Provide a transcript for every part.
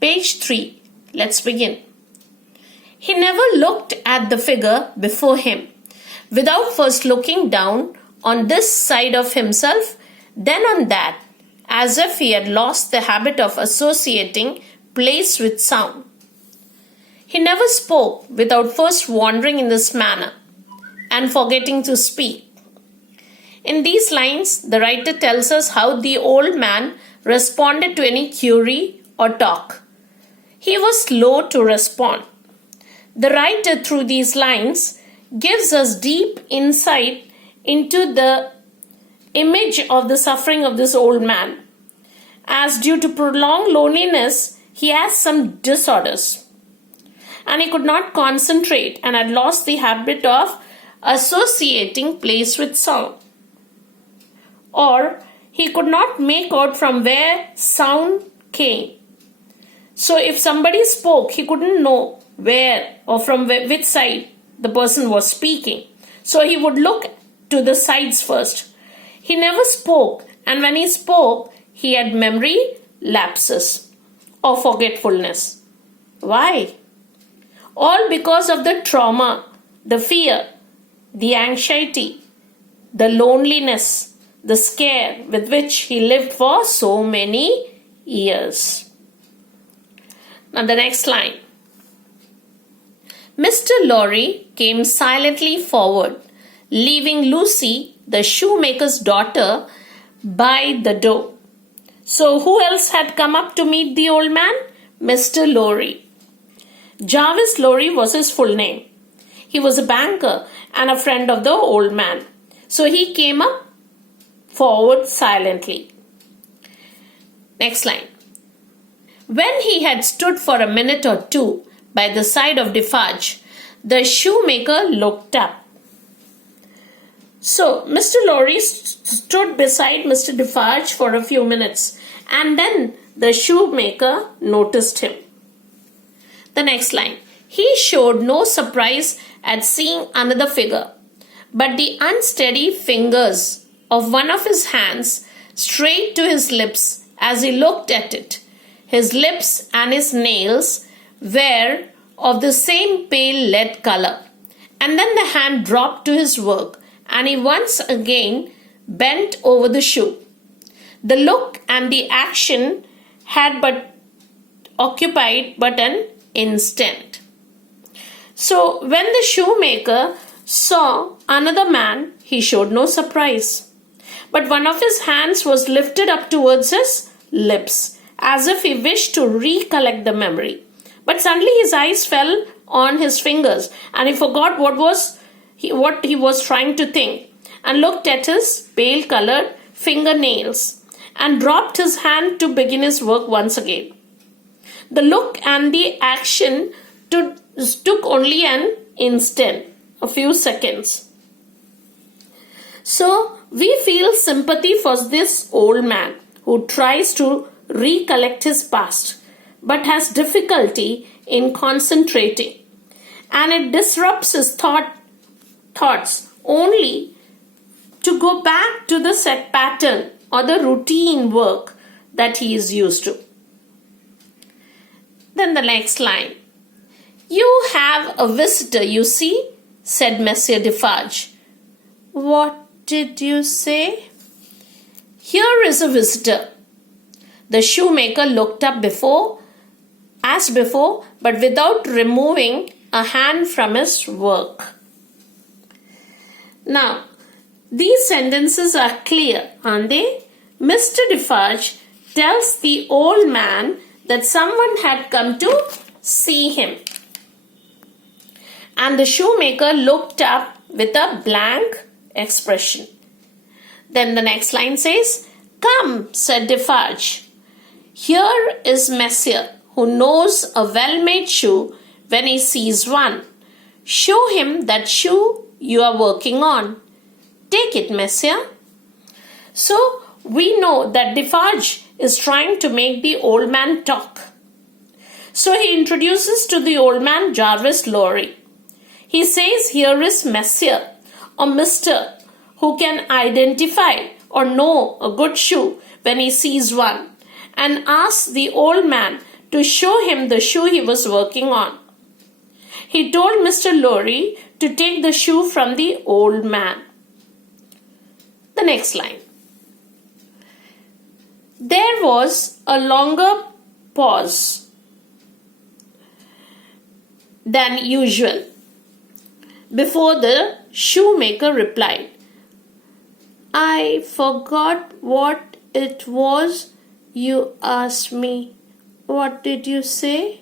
Page 3. Let's begin. He never looked at the figure before him, without first looking down on this side of himself, then on that, as if he had lost the habit of associating place with sound. He never spoke without first wandering in this manner and forgetting to speak. In these lines, the writer tells us how the old man responded to any query or talk. He was slow to respond. The writer, through these lines, gives us deep insight into the image of the suffering of this old man. As due to prolonged loneliness, he has some disorders. And he could not concentrate and had lost the habit of associating place with sound. Or he could not make out from where sound came. So if somebody spoke, he couldn't know where or from which side the person was speaking. So he would look to the sides first. He never spoke, and when he spoke, he had memory lapses or forgetfulness. Why? All because of the trauma, the fear, the anxiety, the loneliness, the scare with which he lived for so many years. Now the next line. Mr. Lorry came silently forward, leaving Lucy, the shoemaker's daughter, by the door. So who else had come up to meet the old man? Mr. Lorry. Jarvis Lorry was his full name. He was a banker and a friend of the old man. So he came up forward silently. Next line. When he had stood for a minute or two by the side of Defarge, the shoemaker looked up. So Mr. Lorry stood beside Mr. Defarge for a few minutes, and then the shoemaker noticed him. The next line. He showed no surprise at seeing another figure, but the unsteady fingers of one of his hands strayed to his lips as he looked at it. His lips and his nails were of the same pale lead color. And then the hand dropped to his work, and he once again bent over the shoe. The look and the action had occupied but an instant. So when the shoemaker saw another man, he showed no surprise. But one of his hands was lifted up towards his lips, as if he wished to recollect the memory. But suddenly his eyes fell on his fingers, and he forgot what he was trying to think, and looked at his pale-colored fingernails, and dropped his hand to begin his work once again. The look and the action took only an instant, a few seconds. So we feel sympathy for this old man who tries to recollect his past but has difficulty in concentrating, and it disrupts his thoughts only to go back to the set pattern or the routine work that he is used to. Then the next line. You have a visitor, you see, said Monsieur Defarge. What did you say? Here is a visitor. The shoemaker looked up as before, but without removing a hand from his work. Now, these sentences are clear, aren't they? Mr. Defarge tells the old man that someone had come to see him. And the shoemaker looked up with a blank expression. Then the next line says, Come, said Defarge. Here is Monsieur, who knows a well-made shoe when he sees one. Show him that shoe you are working on. Take it, Monsieur. So we know that Defarge is trying to make the old man talk. So he introduces to the old man Jarvis Lorry. He says here is Monsieur or Mr. who can identify or know a good shoe when he sees one, and asks the old man to show him the shoe he was working on. He told Mr. Lorry to take the shoe from the old man. The next line. There was a longer pause than usual before the shoemaker replied, I forgot what it was you asked me. What did you say?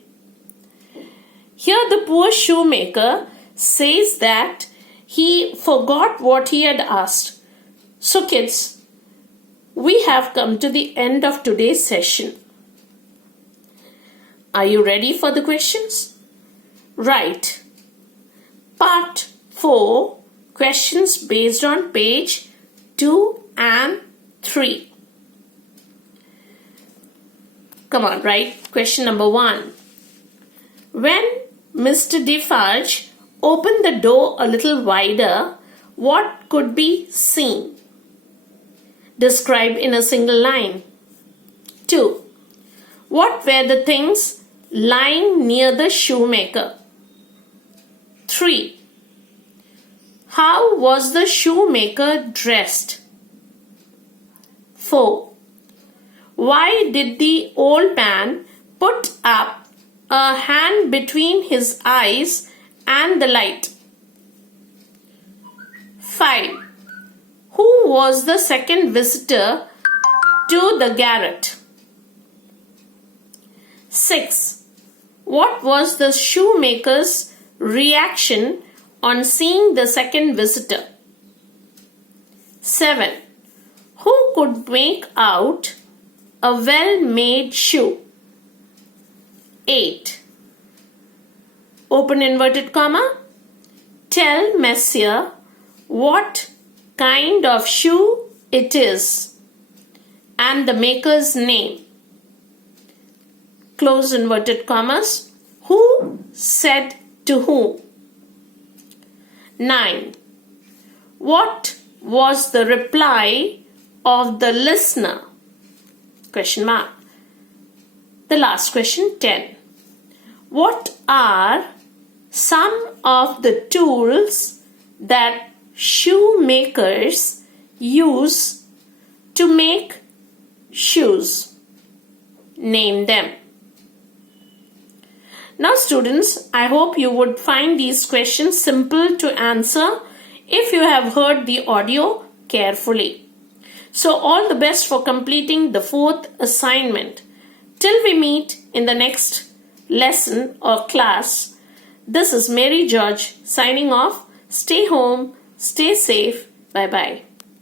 Here the poor shoemaker says that he forgot what he had asked. So kids, we have come to the end of today's session. Are you ready for the questions? Right. Part 4, questions based on page 2 and 3. Come on, right? Question number 1. When Mr. Defarge opened the door a little wider, what could be seen? Describe in a single line. 2. What were the things lying near the shoemaker? 3. How was the shoemaker dressed? 4. Why did the old man put up a hand between his eyes and the light? 5. Who was the second visitor to the garret? 6. What was the shoemaker's reaction on seeing the second visitor? 7. Who could make out a well-made shoe? 8. Open inverted comma. Tell Monsieur what kind of shoe it is and the maker's name. Close inverted commas. Who said to whom? 9. What was the reply of the listener? Question mark. The last question, 10. What are some of the tools that shoemakers use to make shoes? Name them. Now students, I hope you would find these questions simple to answer if you have heard the audio carefully. So all the best for completing the 4th assignment. Till we meet in the next lesson or class, this is Mary George signing off. Stay home, stay safe. Bye-bye.